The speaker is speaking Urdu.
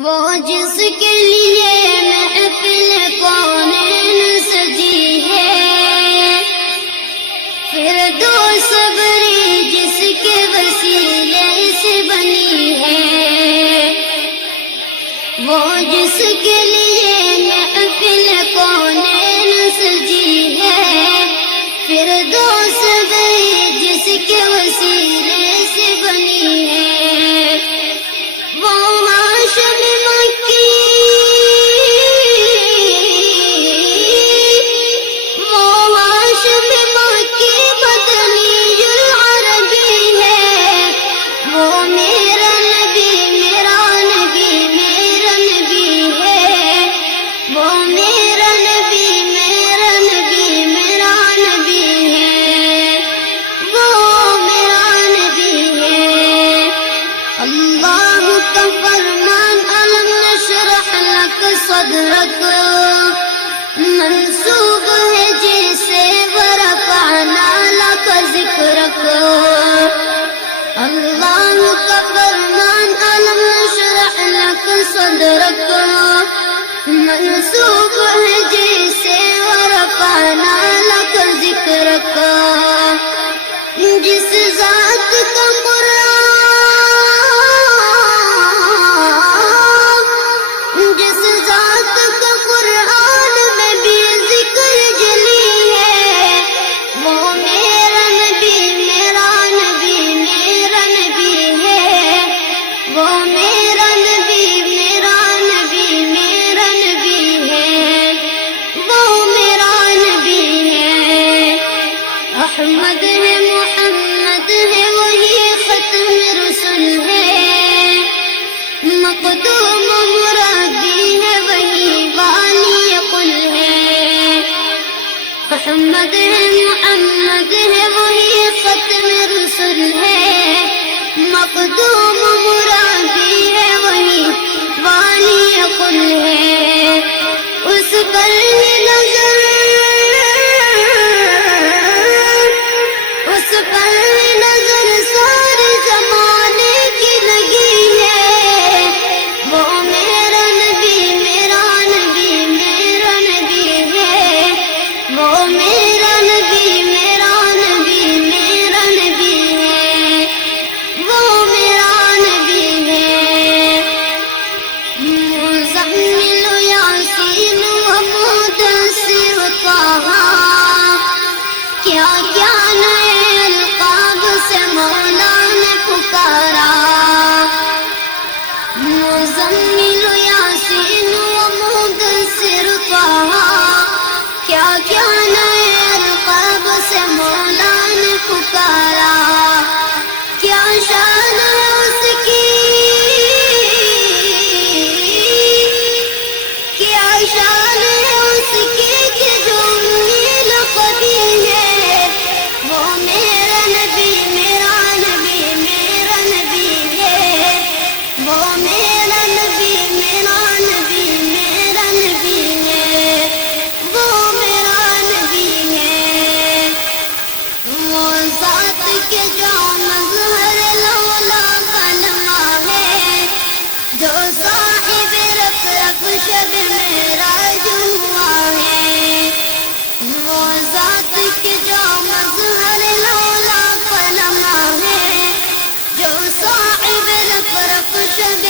وہ جس کے لیے محفل کونین سجی ہے، فردوس بری جس کے وسیلے سے بنی ہے، وہ جس کے لیے محفل کونین سجی ہے، فردوس بری جس کے وسیلے سے بنی ہے، وہ ہاشم مکی، وہ ہاشم مکی مدنی العربی ہے، وہ میرا نبی میرا نبی میرا نبی ہے، وہ میرا نبی میرا نبی میرا نبی ہے، وہ میرا نبی ہے۔ اللہ کا فرمان علم نشرح لک صدرک منسوب ہے جیسے ورفعنا لک ذکرک۔ اللہ کا فرمان علم نشرح لک صدرک منسوب ہے جیسے ورفعنا لک ذکرک۔ جس ذات کا جس ذات کا قرآن میں بھی ذکر جلی ہے، وہ میرا نبی میرا نبی میرا نبی ہے، وہ میرا نبی میرا نبی میرا نبی ہے، وہ میرا نبی ہے۔ احمد ہے محمد ہے وہی ختم رسل ہے، مقدوم مرابی ہے وہی والی قل ہے۔ محمد ہے محمد ہے وہی ختم رسل ہے، مقدوم مرابی ہے وہی والی قل ہے۔ اس پر ہی نظر اس پر ہی نظر سارے زمانے کی لگی ہے، وہ میرا نبی میرا نبی میرا نبی ہے، وہ میرا نبی میرا نبی میرا نبی ہے، وہ میرا نبی ہے۔ مزمل یاسین و مدثر طہ، کیا کیا نئے القاب سے مولا نے پکارا۔ مزمل یاسین و مدثر طہ، کیا کیا نئے القاب سے مولا نے پکارا۔ کیا شان ہے اس کی، کیا شان ہے اس کی کہ جو نیل قبی ہے، وہ میرا نبی میرا نبی میرا نبی ہے، وہ میرا نبی میرا نبی میرا نبی ہے، وہ میرا نبی ہے۔ وہ ذات کے جو مظہر لولا کلمہ ہے، جو صاحب رف رف شب معراج ہوا ہے، وہ ذات کے جو مظہر لولا کلمہ ہے، جو صاحب رف رف شب